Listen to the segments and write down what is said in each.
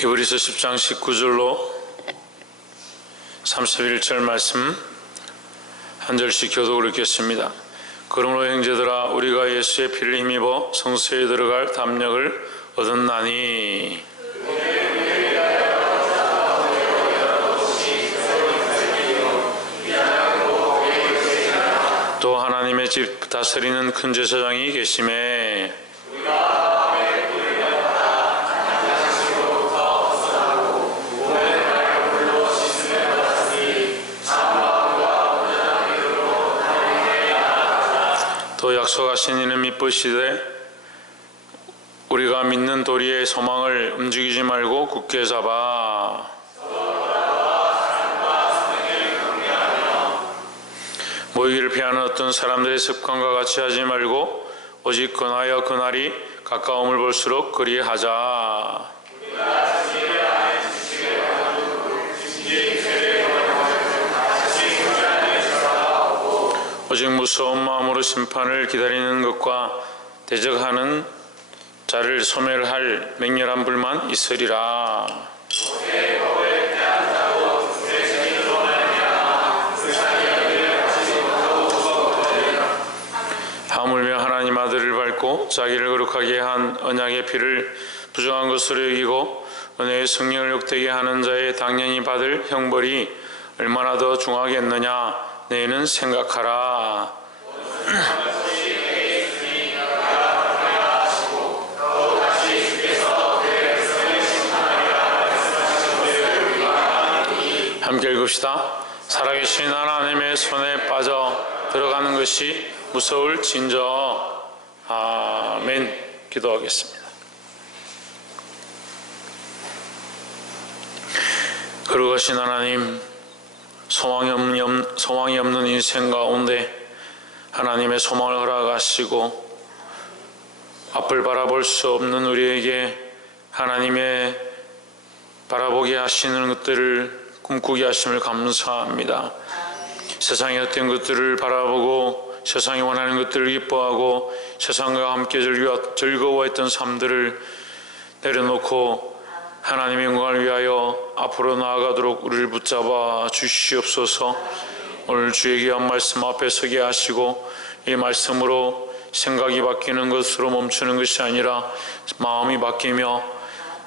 히브리서 10장 19절로 31절 말씀 한 절씩 교독을 읽겠습니다. 그러므로 형제들아 우리가 예수의 피를 힘입어 성소에 들어갈 담력을 얻었나니 또 하나님의 집 다스리는 큰 제사장이 계심에 또 약속하신 이는 미쁘시되 우리가 믿는 도리의 소망을 움직이지 말고 굳게 잡아 모이기를 피하는 어떤 사람들의 습관과 같이 하지 말고 오직 근하여 그날이 가까움을 볼수록 그리하자. 오직 무서운 마음으로 심판을 기다리는 것과 대적하는 자를 소멸할 맹렬한 불만 있으리라. 하물며 하나님 아들을 밟고 자기를 거룩하게 한 언약의 피를 부정한 것으로 여기고 은혜의 성령을 욕되게 하는 자의 당연히 받을 형벌이 얼마나 더 중하겠느냐 너희는 생각하라. 함께 읽읍시다. 살아계신 하나님의 손에 빠져 들어가는 것이 무서울진저. 아멘. 기도하겠습니다. 거룩하신 하나님, 소망이 없는 인생 가운데 하나님의 소망을 허락하시고 앞을 바라볼 수 없는 우리에게 하나님의 바라보게 하시는 것들을 꿈꾸게 하심을 감사합니다. 세상의 어떤 것들을 바라보고 세상이 원하는 것들을 기뻐하고 세상과 함께 즐거워했던 삶들을 내려놓고 하나님의 영광을 위하여 앞으로 나아가도록 우리를 붙잡아 주시옵소서. 오늘 주의 귀한 말씀 앞에 서게 하시고 이 말씀으로 생각이 바뀌는 것으로 멈추는 것이 아니라 마음이 바뀌며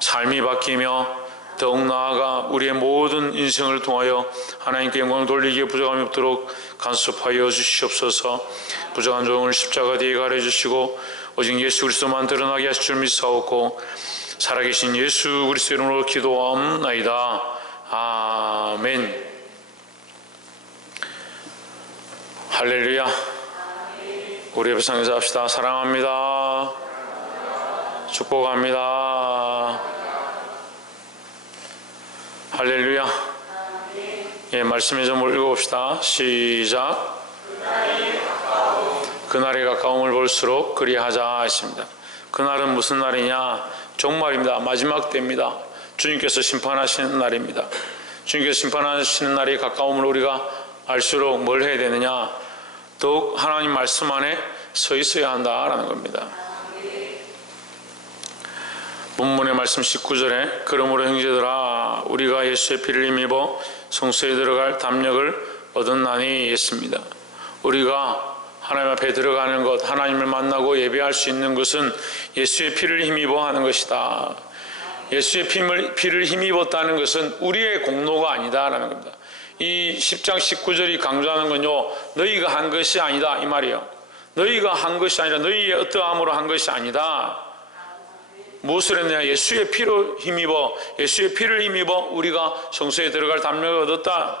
삶이 바뀌며 더욱 나아가 우리의 모든 인생을 통하여 하나님께 영광을 돌리기에 부족함이 없도록 간섭하여 주시옵소서. 부족한 종을 십자가 뒤에 가려주시고 오직 예수 그리스도만 드러나게 하실 줄 믿사옵고 살아계신 예수 그리스도 이름으로 기도하옵나이다. 아멘. 할렐루야. 우리 옆에 상에서 합시다. 사랑합니다. 축복합니다. 할렐루야. 예, 말씀의 점을 읽어봅시다. 시작. 그날이 가까움을 볼수록 그리하자 했습니다. 그날은 무슨 날이냐? 종말입니다. 마지막 때입니다. 주님께서 심판하시는 날입니다. 주님께서 심판하시는 날이 가까움을 우리가 알수록 뭘 해야 되느냐? 더욱 하나님 말씀 안에 서 있어야 한다라는 겁니다. 본문의 말씀 19절에 그러므로 형제들아 우리가 예수의 피를 힘입어 성소에 들어갈 담력을 얻었나니 했습니다. 우리가 하나님 앞에 들어가는 것, 하나님을 만나고 예배할 수 있는 것은 예수의 피를 힘입어 하는 것이다. 예수의 피를 힘입었다는 것은 우리의 공로가 아니다라는 겁니다. 이 10장 19절이 강조하는 건요, 너희가 한 것이 아니다 이 말이에요. 너희가 한 것이 아니라 너희의 어떠함으로 한 것이 아니다. 무엇을 했느냐? 예수의 피로 힘입어, 예수의 피를 힘입어 우리가 성소에 들어갈 담력을 얻었다.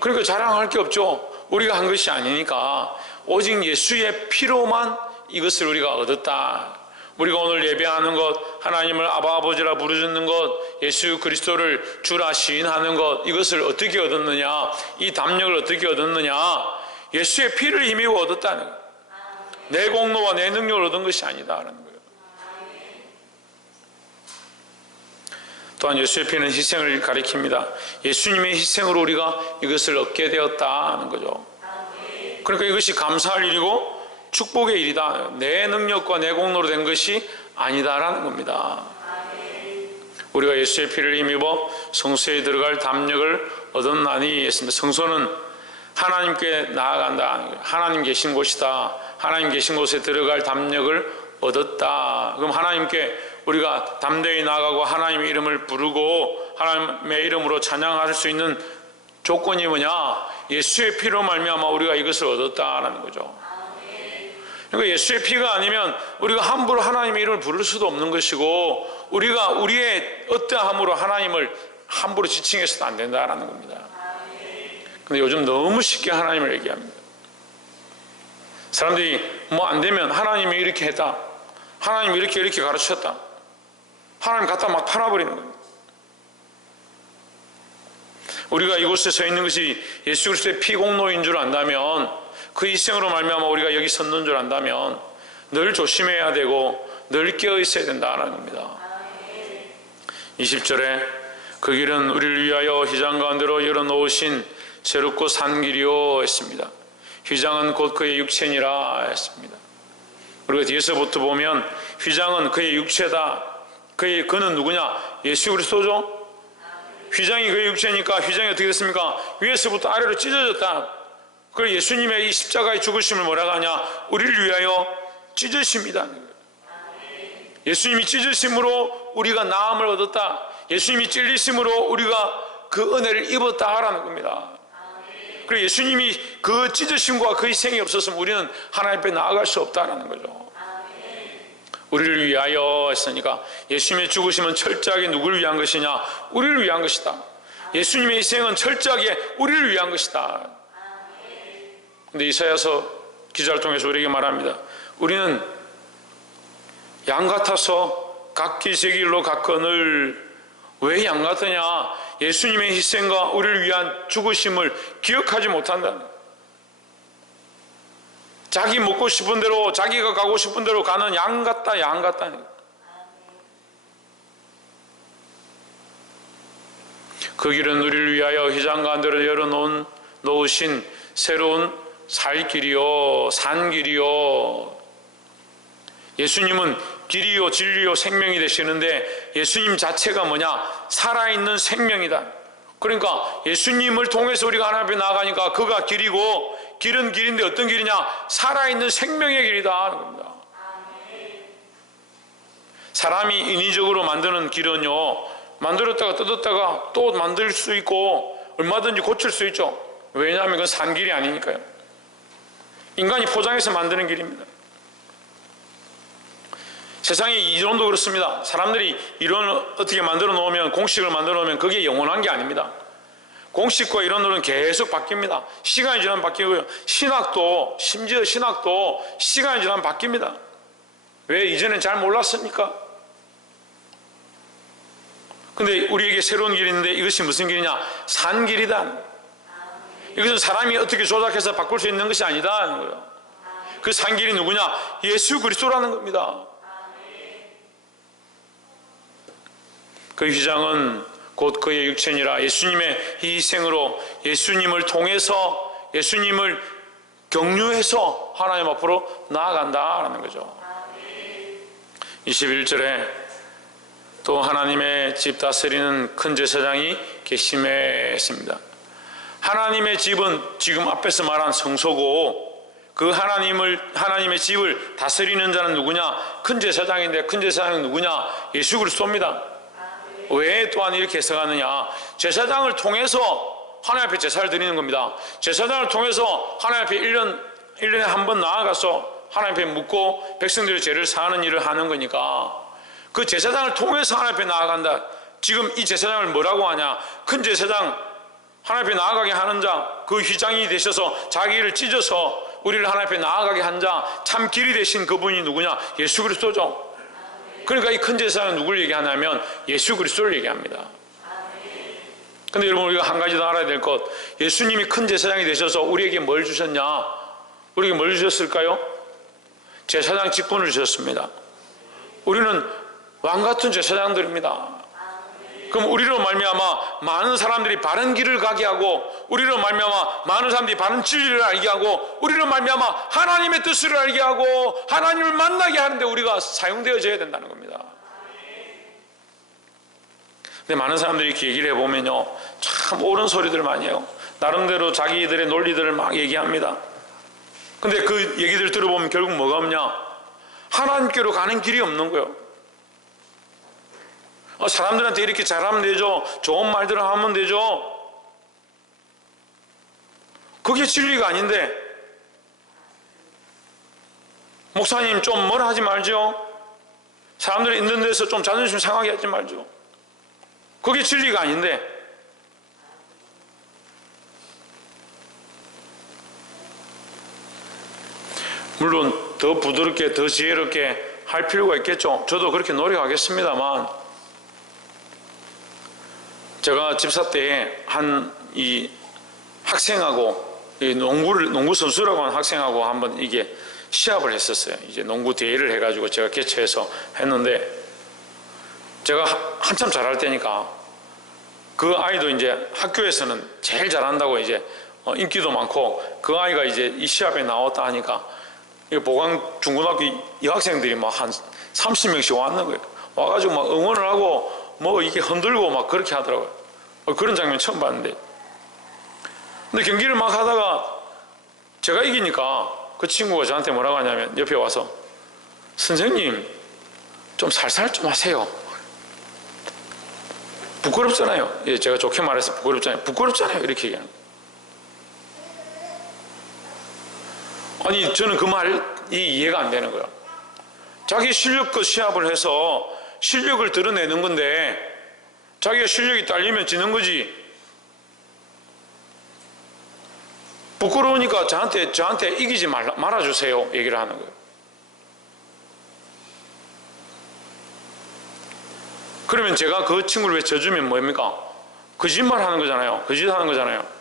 그러니까 자랑할 게 없죠. 우리가 한 것이 아니니까 오직 예수의 피로만 이것을 우리가 얻었다. 우리가 오늘 예배하는 것, 하나님을 아바 아버지라 부르짖는 것, 예수 그리스도를 주라 시인하는 것, 이것을 어떻게 얻었느냐? 이 담력을 어떻게 얻었느냐? 예수의 피를 힘입어 얻었다는 거예요. 내 공로와 내 능력을 얻은 것이 아니다라는 거예요. 또한 예수의 피는 희생을 가리킵니다. 예수님의 희생으로 우리가 이것을 얻게 되었다는 거죠. 그러니까 이것이 감사할 일이고 축복의 일이다. 내 능력과 내 공로로 된 것이 아니다라는 겁니다. 우리가 예수의 피를 힘입어 성소에 들어갈 담력을 얻었나니 했습니다. 성소는 하나님께 나아간다. 하나님 계신 곳이다. 하나님 계신 곳에 들어갈 담력을 얻었다. 그럼 하나님께 우리가 담대히 나아가고 하나님의 이름을 부르고 하나님의 이름으로 찬양할 수 있는 조건이 뭐냐? 예수의 피로 말미암아 우리가 이것을 얻었다라는 거죠. 그러니까 예수의 피가 아니면 우리가 함부로 하나님의 이름을 부를 수도 없는 것이고 우리가 우리의 어떠함으로 하나님을 함부로 지칭해서도 안 된다라는 겁니다. 근데 요즘 너무 쉽게 하나님을 얘기합니다. 사람들이 뭐 안 되면 하나님이 이렇게 했다, 하나님이 이렇게 가르쳤다, 하나님 갖다 막 팔아버리는 겁니다. 우리가 이곳에 서 있는 것이 예수 그리스도의 피공로인 줄 안다면, 그 희생으로 말미암아 우리가 여기 섰는 줄 안다면 늘 조심해야 되고 늘 깨어 있어야 된다는 겁니다. 20절에 그 길은 우리를 위하여 휘장 가운데로 열어놓으신 새롭고 산 길이요 했습니다. 휘장은 곧 그의 육체니라 했습니다. 우리가 뒤에서부터 보면 휘장은 그의 육체다. 그는 누구냐? 예수 그리스도죠. 휘장이 그의 육체니까 휘장이 어떻게 됐습니까? 위에서부터 아래로 찢어졌다. 그걸 예수님의 이 십자가의 죽으심을 뭐라고 하냐? 우리를 위하여 찢으십니다. 예수님이 찢으심으로 우리가 나음을 얻었다. 예수님이 찔리심으로 우리가 그 은혜를 입었다라는 겁니다. 그리고 예수님이 그 찢으심과 그 희생이 없었으면 우리는 하나님 앞에 나아갈 수 없다라는 거죠. 우리를 위하여 했으니까 예수님의 죽으심은 철저하게 누구를 위한 것이냐? 우리를 위한 것이다. 예수님의 희생은 철저하게 우리를 위한 것이다. 근데 이사야서 기자를 통해서 우리에게 말합니다. 우리는 양 같아서 각기 제 길로 갔거늘. 왜 양 같으냐? 예수님의 희생과 우리를 위한 죽으심을 기억하지 못한다. 자기 먹고 싶은 대로, 자기가 가고 싶은 대로 가는 양 같다. 그 길은 우리를 위하여 휘장 가운데로 열어놓으신 새로운 살 길이요, 산 길이요. 예수님은 길이요, 진리요, 생명이 되시는데 예수님 자체가 뭐냐? 살아있는 생명이다. 그러니까 예수님을 통해서 우리가 하나님 앞에 나아가니까 그가 길이고, 길은 길인데 어떤 길이냐? 살아있는 생명의 길이다 하는 겁니다. 사람이 인위적으로 만드는 길은요, 만들었다가 뜯었다가 또 만들 수 있고 얼마든지 고칠 수 있죠. 왜냐하면 그건 산 길이 아니니까요. 인간이 포장해서 만드는 길입니다. 세상의 이론도 그렇습니다. 사람들이 이론을 어떻게 만들어 놓으면, 공식을 만들어 놓으면 그게 영원한 게 아닙니다. 공식과 이론으로는 계속 바뀝니다. 시간이 지나면 바뀌고요. 신학도, 심지어 신학도 시간이 지나면 바뀝니다. 왜? 이전엔 잘 몰랐습니까? 근데 우리에게 새로운 길이 있는데 이것이 무슨 길이냐? 산 길이다. 이것은 사람이 어떻게 조작해서 바꿀 수 있는 것이 아니다 하는 거예요. 그 산 길이 누구냐? 예수 그리스도라는 겁니다. 그 휘장은 곧 그의 육체니라. 예수님의 희생으로, 예수님을 통해서, 예수님을 경유해서 하나님 앞으로 나아간다라는 거죠. 21절에 또 하나님의 집 다스리는 큰 제사장이 계심에 했습니다. 하나님의 집은 지금 앞에서 말한 성소고, 그 하나님의 집을 다스리는 자는 누구냐? 큰 제사장인데 큰 제사장은 누구냐? 예수 그리스도입니다. 왜 또한 이렇게 해석하느냐? 제사장을 통해서 하나님 앞에 제사를 드리는 겁니다. 제사장을 통해서 하나님 앞에 1년에 한 번 나아가서 하나님 앞에 묻고 백성들의 죄를 사하는 일을 하는 거니까, 그 제사장을 통해서 하나님 앞에 나아간다. 지금 이 제사장을 뭐라고 하냐? 큰 제사장, 하나님 앞에 나아가게 하는 자, 그 휘장이 되셔서 자기를 찢어서 우리를 하나님 앞에 나아가게 한 자, 참 길이 되신 그분이 누구냐? 예수 그리스도죠. 그러니까 이 큰 제사장은 누구를 얘기하냐면 예수 그리스도를 얘기합니다. 근데 여러분, 우리가 한 가지 더 알아야 될 것, 예수님이 큰 제사장이 되셔서 우리에게 뭘 주셨냐? 우리에게 뭘 주셨을까요? 제사장 직분을 주셨습니다. 우리는 왕같은 제사장들입니다. 그럼 우리로 말미암아 많은 사람들이 바른 길을 가게 하고, 우리로 말미암아 많은 사람들이 바른 진리를 알게 하고, 우리로 말미암아 하나님의 뜻을 알게 하고 하나님을 만나게 하는데 우리가 사용되어져야 된다는 겁니다. 근데 많은 사람들이 이렇게 얘기를 해보면요, 참 옳은 소리들 많이 해요. 나름대로 자기들의 논리들을 막 얘기합니다. 근데 그 얘기들 들어보면 결국 뭐가 없냐? 하나님께로 가는 길이 없는 거예요. 사람들한테 이렇게 잘하면 되죠. 좋은 말들을 하면 되죠. 그게 진리가 아닌데, 목사님 좀 뭐라 하지 말죠. 사람들이 있는 데서 좀 자존심 상하게 하지 말죠. 그게 진리가 아닌데, 물론 더 부드럽게 더 지혜롭게 할 필요가 있겠죠. 저도 그렇게 노력하겠습니다만, 제가 집사 때에 이 학생하고 이 농구 선수라고 하는 학생하고 한번 이게 시합을 했었어요. 이제 농구 대회를 해가지고 제가 개최해서 했는데, 제가 한참 잘할 때니까 그 아이도 이제 학교에서는 제일 잘한다고 이제 인기도 많고, 그 아이가 이제 이 시합에 나왔다 하니까 보강 중고등학교 여학생들이 막 한 30명씩 왔는 거예요. 와가지고 막 응원을 하고 뭐 이게 흔들고 막 그렇게 하더라고요. 그런 장면 처음 봤는데, 근데 경기를 막 하다가 제가 이기니까 그 친구가 저한테 뭐라고 하냐면, 옆에 와서 선생님 좀 살살 좀 하세요. 부끄럽잖아요. 예, 제가 좋게 말해서 부끄럽잖아요. 이렇게 얘기하는 거예요. 아니, 저는 그 말이 이해가 안 되는 거예요. 자기 실력껏 시합을 해서 실력을 드러내는 건데, 자기가 실력이 딸리면 지는 거지. 부끄러우니까 저한테 이기지 말아주세요. 얘기를 하는 거예요. 그러면 제가 그 친구를 왜 져주면 뭡니까? 거짓말 하는 거잖아요. 거짓하는 거잖아요.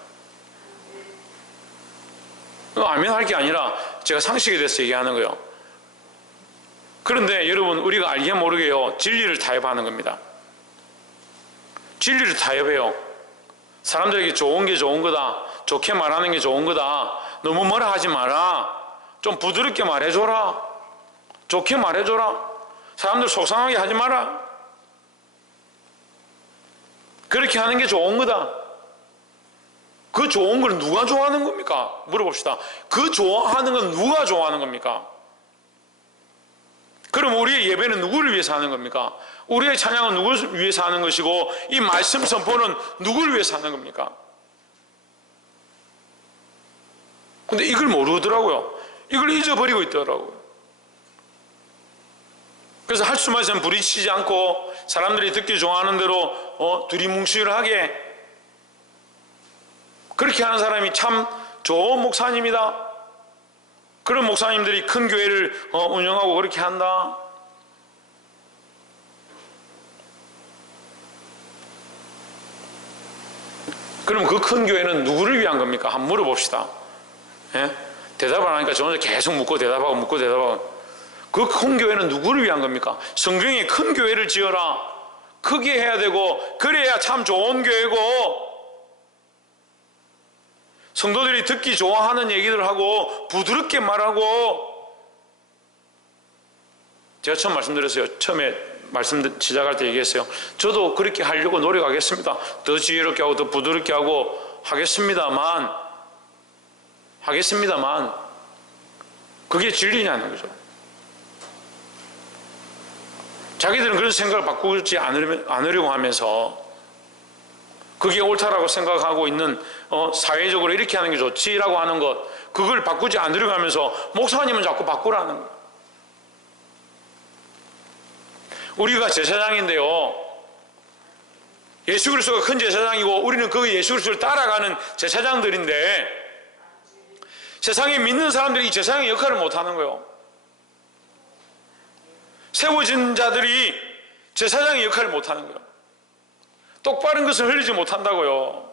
알면 할 게 아니라 제가 상식에 대해서 얘기하는 거예요. 그런데 여러분, 우리가 알게 모르게요, 진리를 타협하는 겁니다. 진리를 타협해요. 사람들에게 좋은 게 좋은 거다, 좋게 말하는 게 좋은 거다, 너무 뭐라 하지 마라, 좀 부드럽게 말해줘라, 좋게 말해줘라, 사람들 속상하게 하지 마라, 그렇게 하는 게 좋은 거다. 그 좋은 걸 누가 좋아하는 겁니까? 물어봅시다. 그 좋아하는 건 누가 좋아하는 겁니까? 그럼 우리의 예배는 누구를 위해서 하는 겁니까? 우리의 찬양은 누구를 위해서 하는 것이고, 이 말씀 선포는 누구를 위해서 하는 겁니까? 근데 이걸 모르더라고요. 이걸 잊어버리고 있더라고요. 그래서 할 수만 있으면 부딪히지 않고 사람들이 듣기 좋아하는 대로 두리뭉실하게 그렇게 하는 사람이 참 좋은 목사님이다. 그런 목사님들이 큰 교회를 운영하고 그렇게 한다. 그럼 그 큰 교회는 누구를 위한 겁니까? 한번 물어봅시다. 예? 대답을 안 하니까 저 혼자 계속 묻고 대답하고 그 큰 교회는 누구를 위한 겁니까? 성경에 큰 교회를 지어라, 크게 해야 되고, 그래야 참 좋은 교회고, 성도들이 듣기 좋아하는 얘기들 하고 부드럽게 말하고. 제가 처음 말씀드렸어요. 처음에 말씀 시작할 때 얘기했어요. 저도 그렇게 하려고 노력하겠습니다. 더 지혜롭게 하고 더 부드럽게 하고 하겠습니다만 그게 진리냐는 거죠. 자기들은 그런 생각을 바꾸지 않으려고 하면서 그게 옳다라고 생각하고 있는 사회적으로 이렇게 하는 게 좋지라고 하는 것, 그걸 바꾸지 않으려고 하면서 목사님은 자꾸 바꾸라는 거예요. 우리가 제사장인데요, 예수 그리스도가 큰 제사장이고 우리는 그 예수 그리스도를 따라가는 제사장들인데, 세상에 믿는 사람들이 이 제사장의 역할을 못하는 거예요. 세워진 자들이 제사장의 역할을 못하는 거예요. 똑바른 것을 흘리지 못한다고요.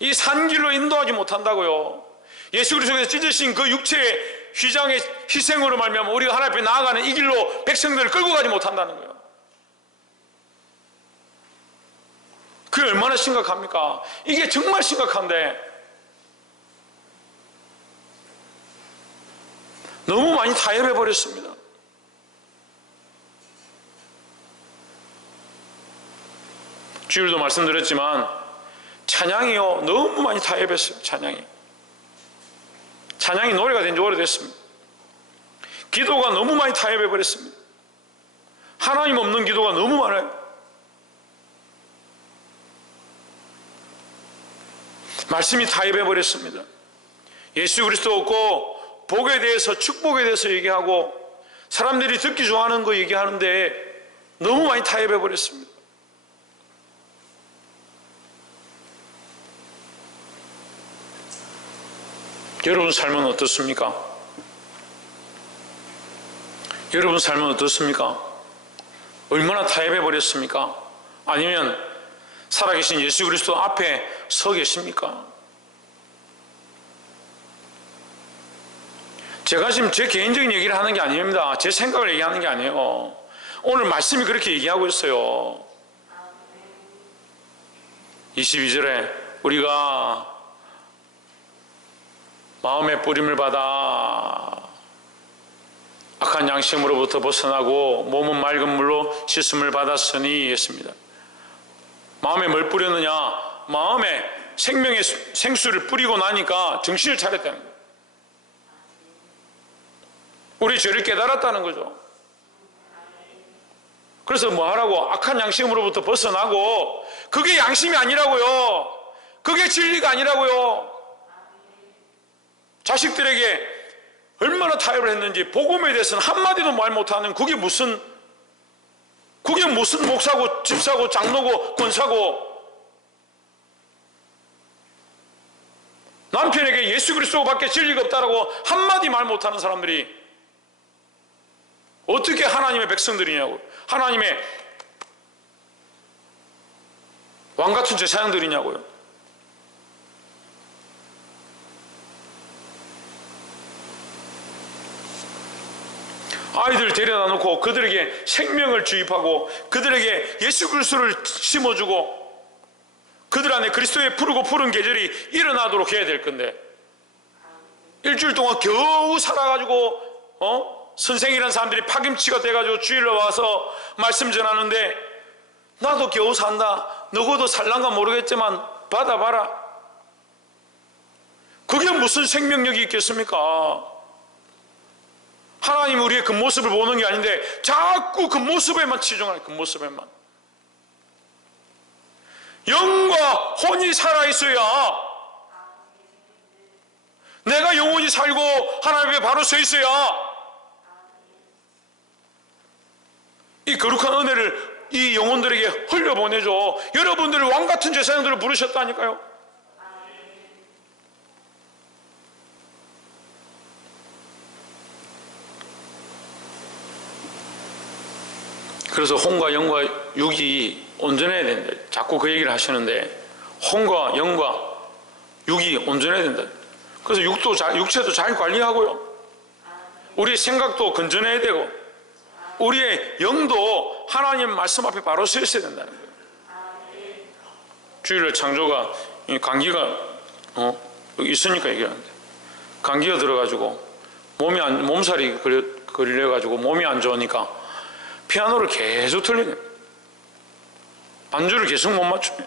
이 산길로 인도하지 못한다고요. 예수 그리스도께서 찢으신 그 육체의 휘장의 희생으로 말미암아 우리가 하나님 앞에 나아가는 이 길로 백성들을 끌고 가지 못한다는 거예요. 그게 얼마나 심각합니까? 이게 정말 심각한데 너무 많이 타협해버렸습니다. 주일도 말씀드렸지만 찬양이요 너무 많이 타협했어요. 찬양이 노래가 된 지 오래됐습니다. 기도가 너무 많이 타협해버렸습니다. 하나님 없는 기도가 너무 많아요. 말씀이 타협해버렸습니다. 예수 그리스도 없고 복에 대해서, 축복에 대해서 얘기하고 사람들이 듣기 좋아하는 거 얘기하는데 너무 많이 타협해버렸습니다. 여러분 삶은 어떻습니까? 여러분 삶은 어떻습니까? 얼마나 타협해버렸습니까? 아니면 살아계신 예수 그리스도 앞에 서 계십니까? 제가 지금 제 개인적인 얘기를 하는 게 아닙니다. 제 생각을 얘기하는 게 아니에요. 오늘 말씀이 그렇게 얘기하고 있어요. 22절에 우리가 마음의 뿌림을 받아 악한 양심으로부터 벗어나고 몸은 맑은 물로 씻음을 받았으니 했습니다. 마음에 뭘 뿌렸느냐? 마음에 생명의 생수를 뿌리고 나니까 정신을 차렸다는 거예요. 우리 죄를 깨달았다는 거죠. 그래서 뭐 하라고? 악한 양심으로부터 벗어나고, 그게 양심이 아니라고요. 그게 진리가 아니라고요. 자식들에게 얼마나 타협을 했는지, 복음에 대해서는 한마디도 말 못하는, 그게 무슨 목사고 집사고 장로고 권사고, 남편에게 예수 그리스도밖에 진리가 없다라고 한마디 말 못하는 사람들이 어떻게 하나님의 백성들이냐고, 하나님의 왕같은 제사장들이냐고요. 아이들 데려다 놓고 그들에게 생명을 주입하고 그들에게 예수 그리스도를 심어주고 그들 안에 그리스도의 푸른 계절이 일어나도록 해야 될 건데, 일주일 동안 겨우 살아가지고 선생이라는 사람들이 파김치가 돼가지고 주일로 와서 말씀 전하는데, 나도 겨우 산다, 너고도 살란가 모르겠지만 받아봐라. 그게 무슨 생명력이 있겠습니까? 하나님 우리의 그 모습을 보는 게 아닌데 자꾸 그 모습에만 치중하는, 그 모습에만. 영과 혼이 살아있어야, 내가 영원히 살고 하나님 앞에 바로 서 있어야 이 거룩한 은혜를 이 영혼들에게 흘려보내죠. 여러분들 왕같은 제사장들을 부르셨다니까요. 그래서 혼과 영과 육이 온전해야 된다. 자꾸 그 얘기를 하시는데, 혼과 영과 육이 온전해야 된다. 그래서 육체도 잘 관리하고요, 우리의 생각도 건전해야 되고, 우리의 영도 하나님 말씀 앞에 바로 서 있어야 된다는 거예요. 주일날 창조가 감기가 여기 있으니까 얘기하는데, 감기가 들어가지고 몸살이 걸려가지고 몸이 안 좋으니까 피아노를 계속 틀리네. 반주를 계속 못 맞추네.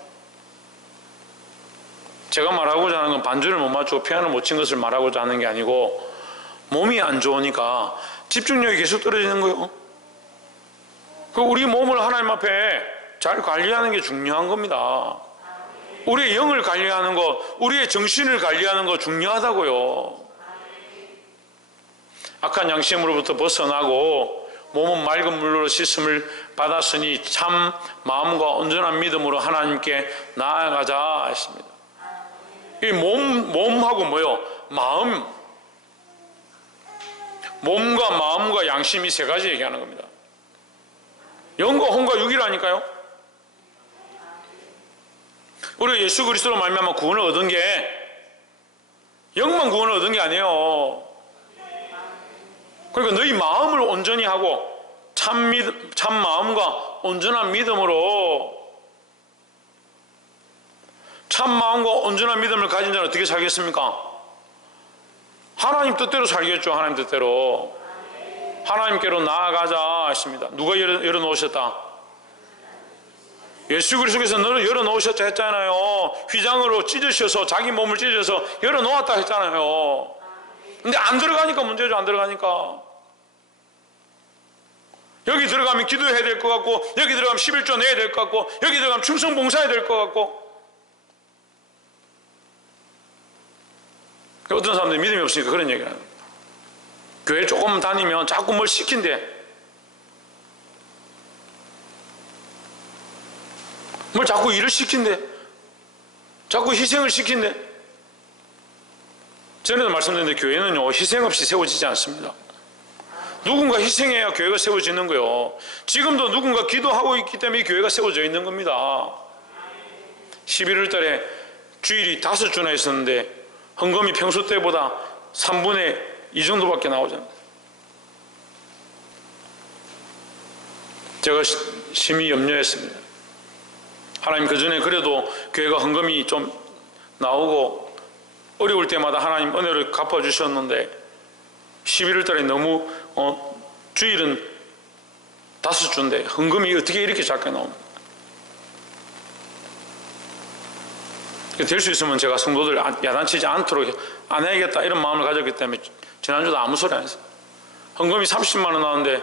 제가 말하고자 하는 건 반주를 못 맞추고 피아노 못 친 것을 말하고자 하는 게 아니고, 몸이 안 좋으니까 집중력이 계속 떨어지는 거예요. 우리 몸을 하나님 앞에 잘 관리하는 게 중요한 겁니다. 우리의 영을 관리하는 것, 우리의 정신을 관리하는 것 중요하다고요. 악한 양심으로부터 벗어나고 몸은 맑은 물로 씻음을 받았으니 참 마음과 온전한 믿음으로 하나님께 나아가자 했습니다. 이 몸하고 뭐요? 마음. 몸과 마음과 양심이 세 가지 얘기하는 겁니다. 영과 혼과 육이라니까요. 우리가 예수 그리스도로 말미암아 구원을 얻은 게 영만 구원을 얻은 게 아니에요. 그러니까 너희 마음을 온전히 하고 참 마음과 온전한 믿음으로, 참 마음과 온전한 믿음을 가진 자는 어떻게 살겠습니까? 하나님 뜻대로 살겠죠. 하나님 뜻대로. 하나님께로 나아가자 했습니다. 누가 열어놓으셨다? 예수 그리스도께서 너를 열어놓으셨다 했잖아요. 휘장으로 찢으셔서 자기 몸을 찢어서 열어놓았다 했잖아요. 근데 안 들어가니까 문제죠. 안 들어가니까. 여기 들어가면 기도해야 될 것 같고, 여기 들어가면 11조 내야 될 것 같고, 여기 들어가면 충성 봉사해야 될 것 같고. 어떤 사람들이 믿음이 없으니까 그런 얘기를 하는 거예요. 교회 조금 다니면 자꾸 뭘 시킨대. 뭘 자꾸 일을 시킨대. 자꾸 희생을 시킨대. 전에도 말씀드렸는데 교회는요, 희생 없이 세워지지 않습니다. 누군가 희생해야 교회가 세워지는 거예요. 지금도 누군가 기도하고 있기 때문에 교회가 세워져 있는 겁니다. 11월 달에 주일이 5주나 있었는데 헌금이 평소 때보다 3분의 2 정도밖에 나오잖아요. 제가 심히 염려했습니다. 하나님, 그 전에 그래도 교회가 헌금이 좀 나오고 어려울 때마다 하나님 은혜를 갚아주셨는데 11월 달에 너무 주일은 5주인데 헌금이 어떻게 이렇게 작게 나옵니까? 될 수 있으면 제가 성도들 야단치지 않도록 안 해야겠다 이런 마음을 가졌기 때문에 지난주도 아무 소리 안 했어요. 헌금이 30만 원 나왔는데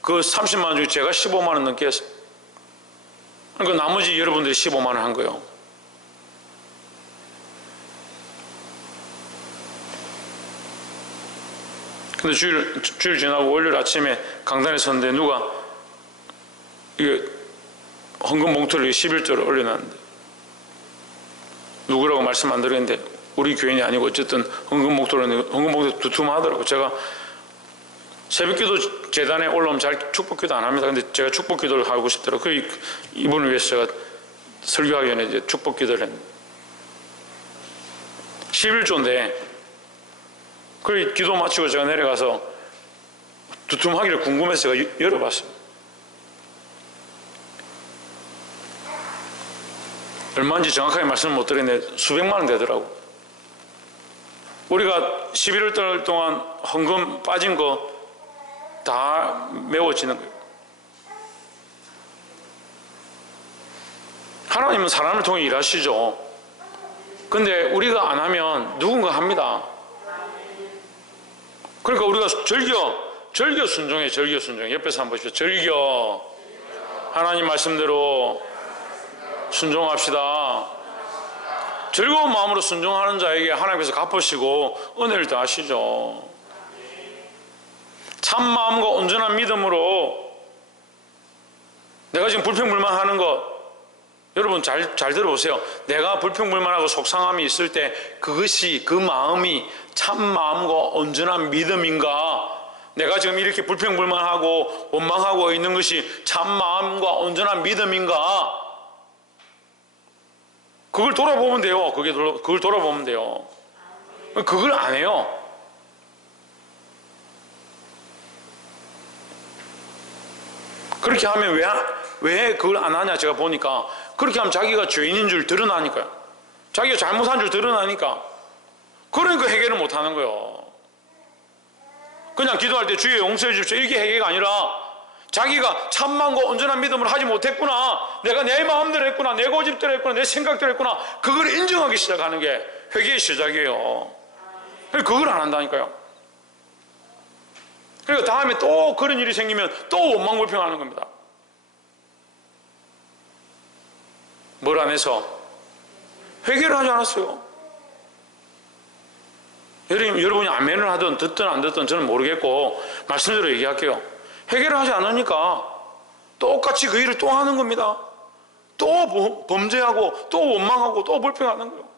그 30만 원 중에 제가 15만 원 넘게 했어요. 그러니까 나머지 여러분들이 15만 원 한 거예요. 근데 주일 지나고 월요일 아침에 강단에 섰는데 누가 이게 헌금 봉투를 11조를 올려놨는데 누구라고 말씀 안 드리는데 우리 교인이 아니고 어쨌든 헌금 봉투 두툼하더라고. 제가 새벽기도 재단에 올라오면 잘 축복기도 안 합니다. 근데 제가 축복기도를 하고 싶더라고요. 이분을 위해서 제가 설교하기 전에 이제 축복기도를 했는데 11조인데 그래 기도 마치고 제가 내려가서 두툼하기를 궁금해서 제가 열어봤어요. 얼마인지 정확하게 말씀을 못 드리는데 수백만 원 되더라고. 우리가 11월 달 동안 헌금 빠진 거 다 메워지는 거예요. 하나님은 사람을 통해 일하시죠. 근데 우리가 안 하면 누군가 합니다. 그러니까 우리가 절겨 순종해. 절겨 순종. 옆에서 한번 보십시오. 절겨. 하나님 말씀대로 순종합시다. 즐거운 마음으로 순종하는 자에게 하나님께서 갚으시고 은혜를 더하시죠. 참 마음과 온전한 믿음으로 내가 지금 불평불만하는 것 여러분 잘 들어보세요. 내가 불평불만하고 속상함이 있을 때 그것이 그 마음이 참 마음과 온전한 믿음인가? 내가 지금 이렇게 불평불만하고 원망하고 있는 것이 참 마음과 온전한 믿음인가? 그걸 돌아보면 돼요. 그걸 돌아보면 돼요. 그걸 안 해요. 그렇게 하면 왜 그걸 안 하냐 제가 보니까 그렇게 하면 자기가 죄인인 줄 드러나니까요. 자기가 잘못한 줄 드러나니까. 그러니까 해결을 못 하는 거예요. 그냥 기도할 때 주여 용서해 주십시오 이게 해결이 아니라 자기가 참만고 온전한 믿음을 하지 못했구나, 내가 내 마음대로 했구나, 내 고집대로 했구나, 내 생각대로 했구나, 그걸 인정하기 시작하는 게 회개의 시작이에요. 그걸 안 한다니까요. 그러니까 다음에 또 그런 일이 생기면 또 원망불평하는 겁니다. 뭘 안 해서? 회개를 하지 않았어요. 여러분이 아멘을 하든 듣든 안 듣든 저는 모르겠고 말씀대로 얘기할게요. 회개를 하지 않으니까 똑같이 그 일을 또 하는 겁니다. 또 범죄하고 또 원망하고 또 불평하는 거예요.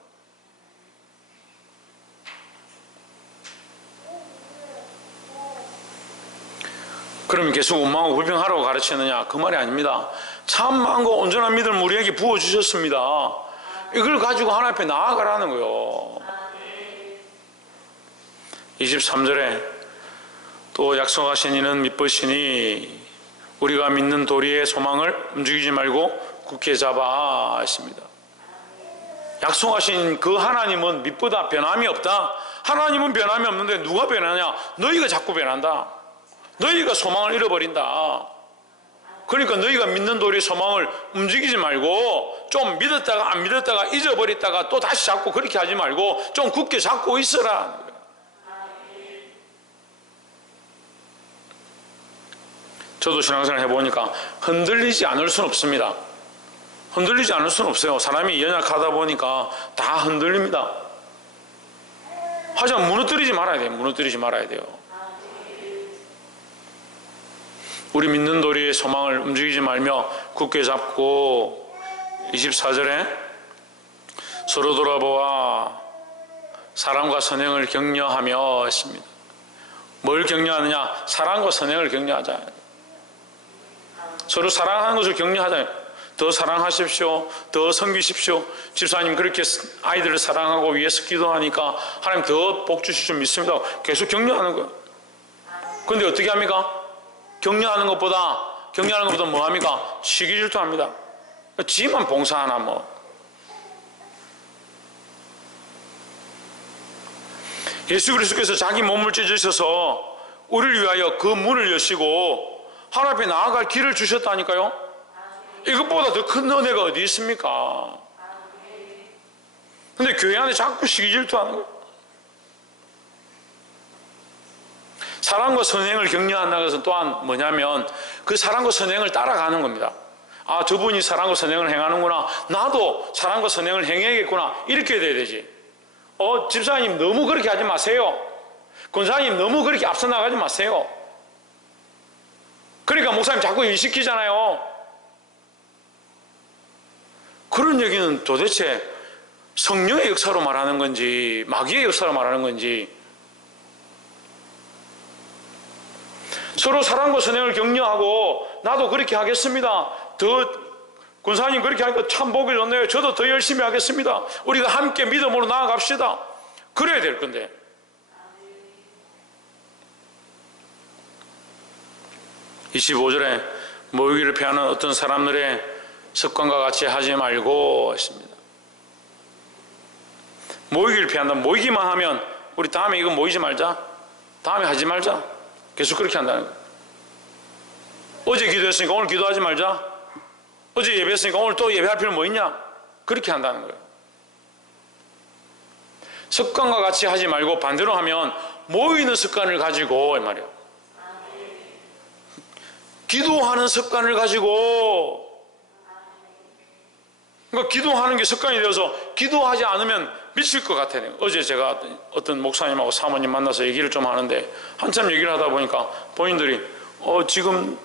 그러면 계속 원망하고 불평하라고 가르치느냐? 그 말이 아닙니다. 참 마음과 온전한 믿음을 우리에게 부어주셨습니다. 이걸 가지고 하나님 앞에 나아가라는 거예요. 23절에 또 약속하신 이는 믿으시니 우리가 믿는 도리의 소망을 움직이지 말고 굳게 잡아 했습니다. 약속하신 그 하나님은 믿보다 변함이 없다. 하나님은 변함이 없는데 누가 변하냐? 너희가 자꾸 변한다. 너희가 소망을 잃어버린다. 그러니까 너희가 믿는 도리의 소망을 움직이지 말고 좀 믿었다가 안 믿었다가 잊어버렸다가 또 다시 잡고 그렇게 하지 말고 좀 굳게 잡고 있어라. 저도 신앙생활 해보니까 흔들리지 않을 수는 없습니다. 흔들리지 않을 수는 없어요. 사람이 연약하다 보니까 다 흔들립니다. 하지만 무너뜨리지 말아야 돼요. 무너뜨리지 말아야 돼요. 우리 믿는 도리의 소망을 움직이지 말며 굳게 잡고 24절에 서로 돌아보아 사랑과 선행을 격려하며 했습니다. 뭘 격려하느냐? 사랑과 선행을 격려하자. 서로 사랑하는 것을 격려하자. 더 사랑하십시오. 더 섬기십시오. 집사님 그렇게 아이들을 사랑하고 위해서 기도하니까 하나님 더 복 주실 줄 믿습니다. 계속 격려하는 거예요. 그런데 어떻게 합니까? 격려하는 것보다 뭐 합니까? 시기 질투합니다. 지만 봉사하나 뭐. 예수 그리스도께서 자기 몸을 찢으셔서 우리를 위하여 그 문을 여시고 하나님 앞에 나아갈 길을 주셨다니까요. 이것보다 더 큰 은혜가 어디 있습니까? 근데 교회 안에 자꾸 시기 질투하는 거예요. 사랑과 선행을 격려한다는 것은 또한 뭐냐면 그 사랑과 선행을 따라가는 겁니다. 아, 저분이 사랑과 선행을 행하는구나. 나도 사랑과 선행을 행해야겠구나. 이렇게 돼야 되지. 집사님 너무 그렇게 하지 마세요. 권사님 너무 그렇게 앞서 나가지 마세요. 그러니까 목사님 자꾸 일 시키잖아요. 그런 얘기는 도대체 성령의 역사로 말하는 건지 마귀의 역사로 말하는 건지. 서로 사랑과 선행을 격려하고 나도 그렇게 하겠습니다. 더 권사님 그렇게 하니까 참 보기 좋네요. 저도 더 열심히 하겠습니다. 우리가 함께 믿음으로 나아갑시다. 그래야 될 건데. (25절에) 모이기를 피하는 어떤 사람들의 습관과 같이 하지 말고 했습니다. 모이기를 피한다. 모이기만 하면 우리 다음에 이거 모이지 말자. 다음에 하지 말자. 계속 그렇게 한다는 거예요. 어제 기도했으니까 오늘 기도하지 말자. 어제 예배했으니까 오늘 또 예배할 필요 뭐 있냐? 그렇게 한다는 거예요. 습관과 같이 하지 말고 반대로 하면 모이는 습관을 가지고 이 말이에요. 기도하는 습관을 가지고, 그러니까 기도하는 게 습관이 되어서 기도하지 않으면 미칠 것 같아요. 어제 제가 어떤 목사님하고 사모님 만나서 얘기를 좀 하는데 한참 얘기를 하다 보니까 본인들이 지금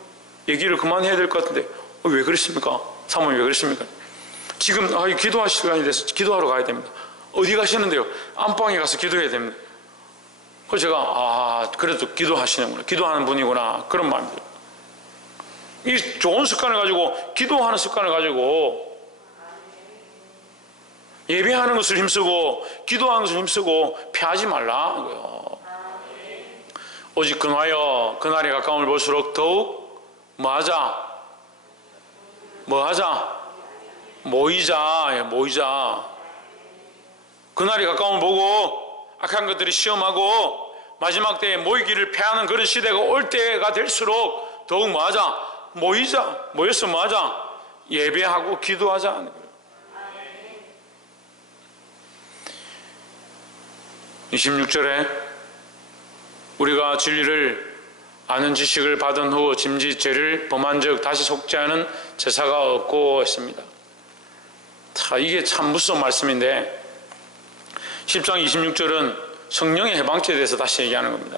얘기를 그만해야 될 것 같은데 왜 그랬습니까? 사모님 왜 그랬습니까? 지금 기도할 시간이 돼서 기도하러 가야 됩니다. 어디 가시는데요? 안방에 가서 기도해야 됩니다. 그래서 제가 그래도 기도하시는구나, 기도하는 분이구나, 그런 마음이 들어요. 이 좋은 습관을 가지고, 기도하는 습관을 가지고 예배하는 것을 힘쓰고 기도하는 것을 힘쓰고 피하지 말라는 거예요. 오직 근하여 그날이 가까움을 볼수록 더욱 뭐하자? 모이자. 그날이 가까움을 보고 악한 것들이 시험하고 마지막 때에 모이기를 패하는 그런 시대가 올 때가 될수록 더욱 모이자. 모여서 예배하고 기도하자. 26절에 우리가 진리를 아는 지식을 받은 후 짐짓 죄를 범한 즉 다시 속죄하는 제사가 없고 했습니다. 이게 참 무서운 말씀인데 10장 26절은 성령의 해방죄에 대해서 다시 얘기하는 겁니다.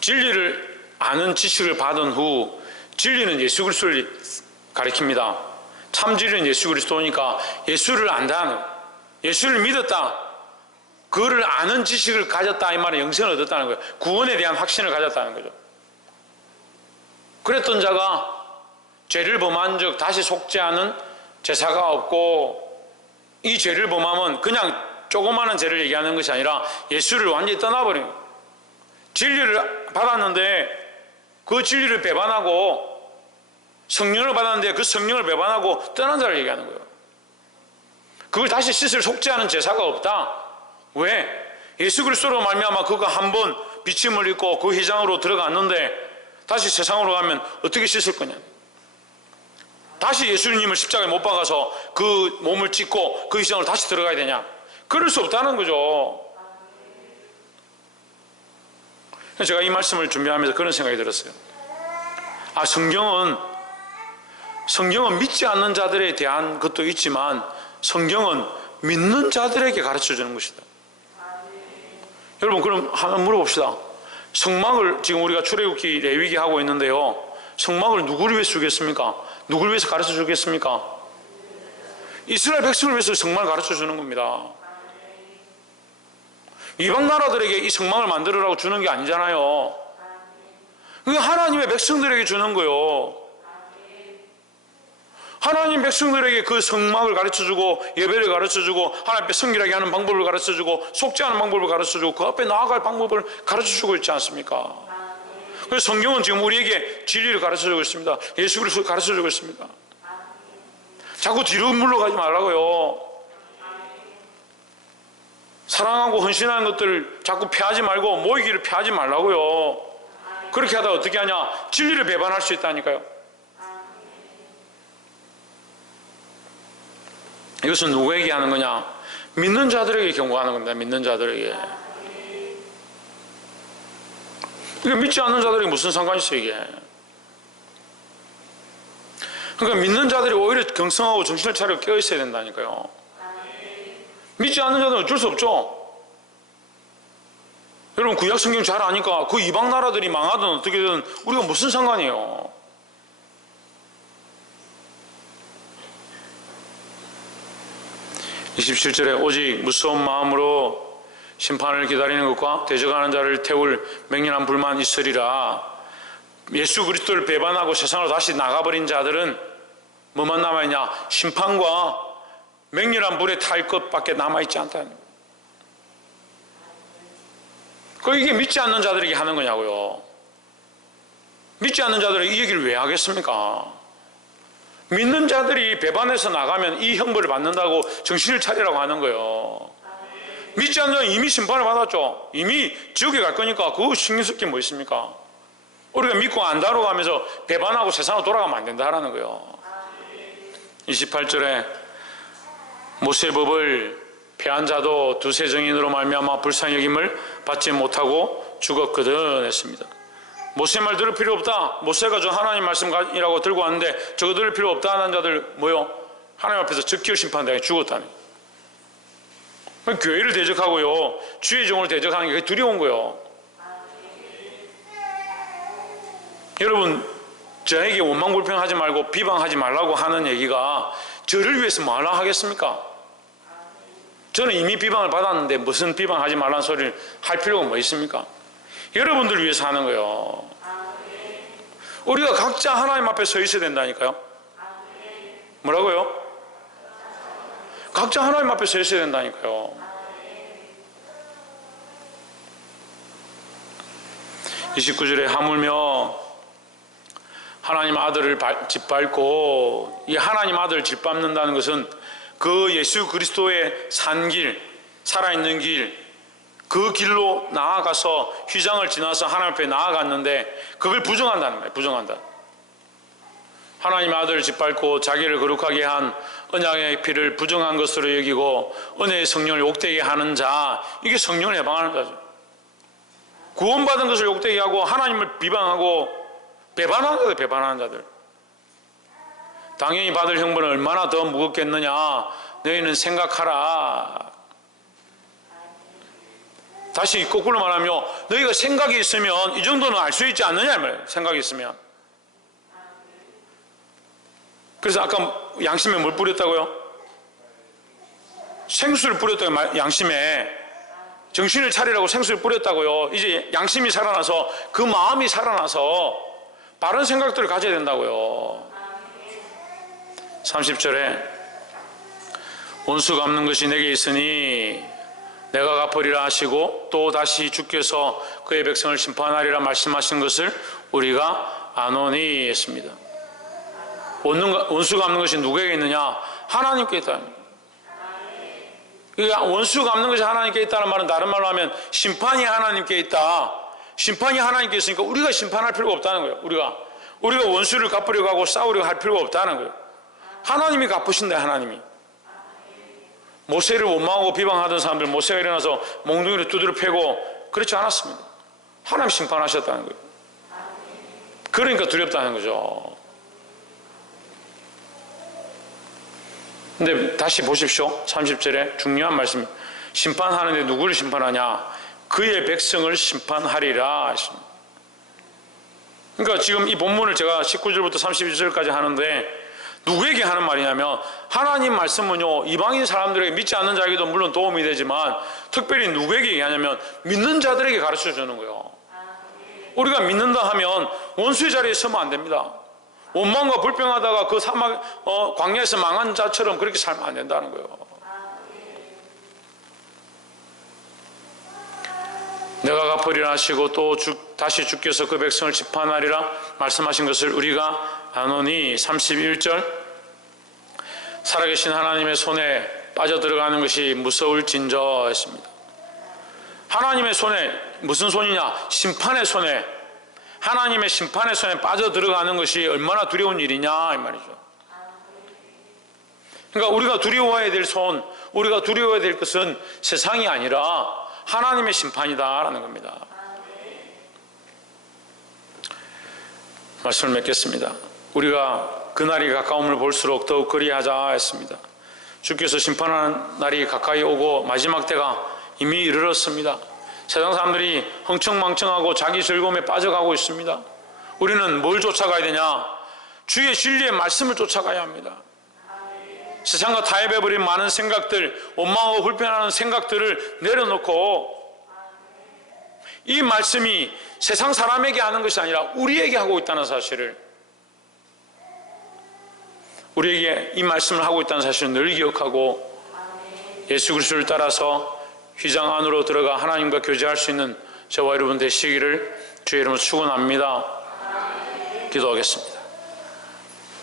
진리를 아는 지식을 받은 후, 진리는 예수 그리스도를 가리킵니다. 참 진리는 예수 그리스도니까 예수를 안다는, 예수를 믿었다, 그거를 아는 지식을 가졌다 이 말은 영생을 얻었다는 거예요. 구원에 대한 확신을 가졌다는 거죠. 그랬던 자가 죄를 범한 즉 다시 속죄하는 제사가 없고, 이 죄를 범하면 그냥 조그마한 죄를 얘기하는 것이 아니라 예수를 완전히 떠나버린 거예요. 진리를 받았는데 그 진리를 배반하고, 성령을 받았는데 그 성령을 배반하고 떠난 자를 얘기하는 거예요. 그걸 다시 씻을 속죄하는 제사가 없다. 왜? 예수 그리스도로 말미암아 그가 한번 비침을 입고 그 회장으로 들어갔는데 다시 세상으로 가면 어떻게 씻을 거냐? 다시 예수님을 십자가에 못 박아서 그 몸을 찢고 그 희생으로 다시 들어가야 되냐? 그럴 수 없다는 거죠. 제가 이 말씀을 준비하면서 그런 생각이 들었어요. 성경은 믿지 않는 자들에 대한 것도 있지만 성경은 믿는 자들에게 가르쳐 주는 것이다. 여러분, 그럼 하나 물어봅시다. 성막을 지금 우리가 출애굽기, 레위기 하고 있는데요, 성막을 누구를 위해서 주겠습니까? 누구를 위해서 가르쳐 주겠습니까? 이스라엘 백성을 위해서 성막을 가르쳐 주는 겁니다. 이방 나라들에게 이 성막을 만들으라고 주는 게 아니잖아요. 그게 하나님의 백성들에게 주는 거예요. 하나님 백성들에게 그 성막을 가르쳐주고 예배를 가르쳐주고 하나님 앞에 성결하게 하는 방법을 가르쳐주고 속죄하는 방법을 가르쳐주고 그 앞에 나아갈 방법을 가르쳐주고 있지 않습니까? 그래서 성경은 지금 우리에게 진리를 가르쳐주고 있습니다. 예수 그리스도를 가르쳐주고 있습니다. 자꾸 뒤로 물러가지 말라고요. 사랑하고 헌신하는 것들을 자꾸 피하지 말고 모이기를 피하지 말라고요. 그렇게 하다가 어떻게 하냐? 진리를 배반할 수 있다니까요. 이것은 누구에게 하는 거냐? 믿는 자들에게 경고하는 겁니다. 믿는 자들에게. 이게 믿지 않는 자들에게 무슨 상관이 있어요, 이게? 그러니까 믿는 자들이 오히려 경성하고 정신을 차리고 깨어 있어야 된다니까요. 믿지 않는 자들은 어쩔 수 없죠. 여러분, 구약 성경 잘 아니까 그 이방 나라들이 망하든 어떻게든 우리가 무슨 상관이에요? 27절에 오직 무서운 마음으로 심판을 기다리는 것과 대적하는 자를 태울 맹렬한 불만 있으리라. 예수 그리스도를 배반하고 세상으로 다시 나가버린 자들은 뭐만 남아있냐? 심판과 맹렬한 불에 탈 것밖에 남아있지 않다는 거예요. 이게 믿지 않는 자들에게 하는 거냐고요. 믿지 않는 자들은 이 얘기를 왜 하겠습니까? 믿는 자들이 배반해서 나가면 이 형벌을 받는다고 정신을 차리라고 하는 거예요. 믿지 않는 자는 이미 심판을 받았죠. 이미 지옥에 갈 거니까 그거 신경 쓸 게 뭐 있습니까? 우리가 믿고 안다고 하면서 배반하고 세상으로 돌아가면 안 된다라는 거예요. 28절에 모세의 법을 폐한 자도 두세 증인으로 말미암아 불쌍히 여김을 받지 못하고 죽었거든 했습니다. 모세 말 들을 필요 없다. 모세가 저 하나님 말씀이라고 들고 왔는데 저거 들을 필요 없다 하는 자들 뭐요? 하나님 앞에서 적기로 심판당해 죽었다니. 교회를 대적하고요, 주의 종을 대적하는 게 두려운 거예요. 여러분, 저에게 원망불평하지 말고 비방하지 말라고 하는 얘기가 저를 위해서 뭐하나 하겠습니까? 저는 이미 비방을 받았는데 무슨 비방하지 말라는 소리를 할 필요가 뭐 있습니까? 여러분들을 위해서 하는 거예요. 우리가 각자 하나님 앞에 서 있어야 된다니까요. 뭐라고요? 각자 하나님 앞에 서 있어야 된다니까요. 29절에 하물며 하나님 아들을 짓밟고, 이 하나님 아들을 짓밟는다는 것은 그 예수 그리스도의 산 길, 살아있는 길, 그 길로 나아가서 휘장을 지나서 하나님 앞에 나아갔는데 그걸 부정한다는 거예요. 부정한다. 하나님 아들을 짓밟고 자기를 거룩하게 한 언약의 피를 부정한 것으로 여기고 은혜의 성령을 욕되게 하는 자, 이게 성령을 해방하는 자죠. 구원받은 것을 욕되게 하고 하나님을 비방하고 배반하는 자들, 배반하는 자들. 당연히 받을 형벌은 얼마나 더 무겁겠느냐, 너희는 생각하라. 다시 거꾸로 말하면 너희가 생각이 있으면 이 정도는 알 수 있지 않느냐 말이에요. 생각이 있으면. 그래서 아까 양심에 뭘 뿌렸다고요? 생수를 뿌렸다고요. 양심에 정신을 차리라고 생수를 뿌렸다고요. 이제 양심이 살아나서 그 마음이 살아나서 바른 생각들을 가져야 된다고요. 30절에 원수 갚는 것이 내게 있으니 내가 갚으리라 하시고 또 다시 주께서 그의 백성을 심판하리라 말씀하신 것을 우리가 아노니 했습니다. 원수 갚는 것이 누구에게 있느냐? 하나님께 있다. 원수 갚는 것이 하나님께 있다는 말은 다른 말로 하면 심판이 하나님께 있다. 심판이 하나님께 있으니까 우리가 심판할 필요가 없다는 거예요. 우리가 원수를 갚으려고 하고 싸우려고 할 필요가 없다는 거예요. 하나님이 갚으신다. 하나님이. 모세를 원망하고 비방하던 사람들, 모세가 일어나서 몽둥이를 두드려 패고 그렇지 않았습니다. 하나님 심판하셨다는 거예요. 그러니까 두렵다는 거죠. 근데 다시 보십시오. 30절에 중요한 말씀. 심판하는데 누구를 심판하냐? 그의 백성을 심판하리라 하십니다. 그러니까 지금 이 본문을 제가 19절부터 32절까지 하는데 누구에게 하는 말이냐면, 하나님 말씀은요 이방인 사람들에게, 믿지 않는 자에게도 물론 도움이 되지만 특별히 누구에게 얘기하냐면 믿는 자들에게 가르쳐 주는 거예요. 우리가 믿는다 하면 원수의 자리에 서면 안 됩니다. 원망과 불평하다가 그 사막 광야에서 망한 자처럼 그렇게 살면 안 된다는 거예요. 내가 갚으리라 하시고 또 다시 주께서 그 백성을 심판하리라 말씀하신 것을 우리가 아노니. 31절, 살아계신 하나님의 손에 빠져들어가는 것이 무서울진저 했습니다. 하나님의 손에, 무슨 손이냐? 심판의 손에, 하나님의 심판의 손에 빠져들어가는 것이 얼마나 두려운 일이냐 이 말이죠. 그러니까 우리가 두려워해야 될 손, 우리가 두려워해야 될 것은 세상이 아니라 하나님의 심판이다라는 겁니다. 말씀을 맺겠습니다. 우리가 그날이 가까움을 볼수록 더욱 그리하자 했습니다. 주께서 심판하는 날이 가까이 오고 마지막 때가 이미 이르렀습니다. 세상 사람들이 흥청망청하고 자기 즐거움에 빠져가고 있습니다. 우리는 뭘 쫓아가야 되냐? 주의 진리의 말씀을 쫓아가야 합니다. 세상과 타협해버린 많은 생각들, 원망하고 불편하는 생각들을 내려놓고 이 말씀이 세상 사람에게 하는 것이 아니라 우리에게 하고 있다는 사실을, 우리에게 이 말씀을 하고 있다는 사실을 늘 기억하고 예수 그리스도를 따라서 휘장 안으로 들어가 하나님과 교제할 수 있는 저와 여러분 되시기를 주의 이름으로 축원합니다. 기도하겠습니다.